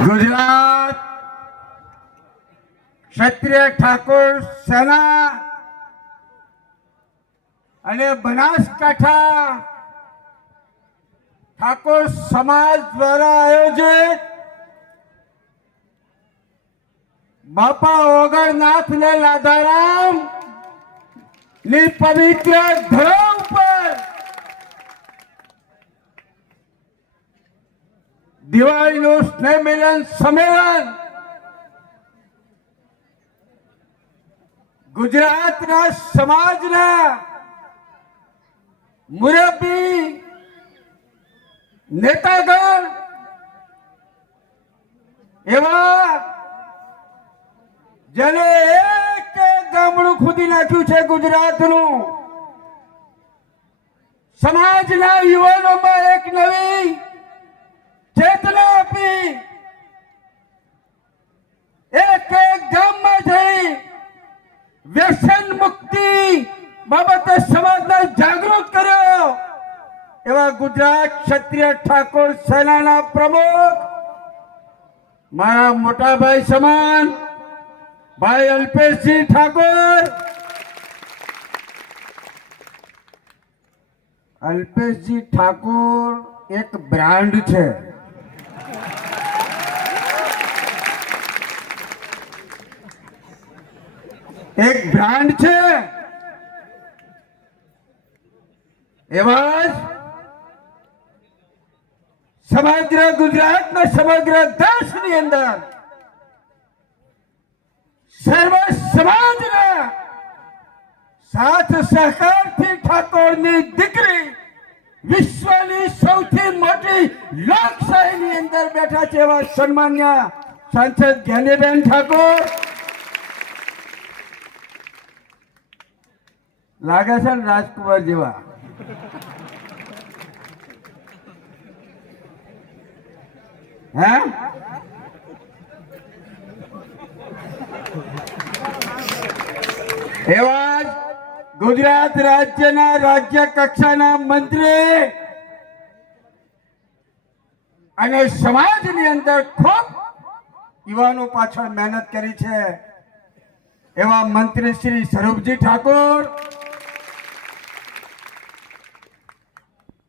ગુજરાત ક્ષત્રિય ઠાકોર સેના અને બનાસકાંઠા ઠાકોર સમાજ દ્વારા આયોજિત બાપા ઓગણનાથ ને લાધારામની પવિત્ર ધર્મ દિવાળીનું સ્નેહ મિલન સંમેલન. ગુજરાતના સમાજના મુરબ્બી નેતાગણ એવા જેને એક ગામડું ખોદી નાખ્યું છે ગુજરાતનું. સમાજના યુવાનોમાં એક નવી બાબતે સમાજને જાગૃત કર્યો. એવા ગુજરાત ક્ષત્રિય ઠાકોર સેનાના પ્રમુખ મારા મોટા ભાઈ સમાન ભાઈ અલ્પેશજી ઠાકોર. અલ્પેશજી ઠાકોર એક બ્રાન્ડ છે. એક બ્રાન્ડ છે. એવા સમગ્ર ગુજરાતના, સમગ્ર દેશની અંદર સર્વ સમાજના સાથ સહકારથી ઠાકોરની દીકરી વિશ્વની સૌથી મોટી લોકશાહીની અંદર બેઠા છે એવા સન્માન્ય સાંસદ જ્ઞાનીબેન ઠાકોર. લાગે છે રાજકુમાર જેવા. ગુજરાત રાજ્યના રાજ્ય કક્ષાના મંત્રી અને સમાજની અંદર ખૂબ યુવાનો પાછળ મહેનત કરી છે એવા મંત્રી શ્રી સ્વરૂપજી ઠાકોર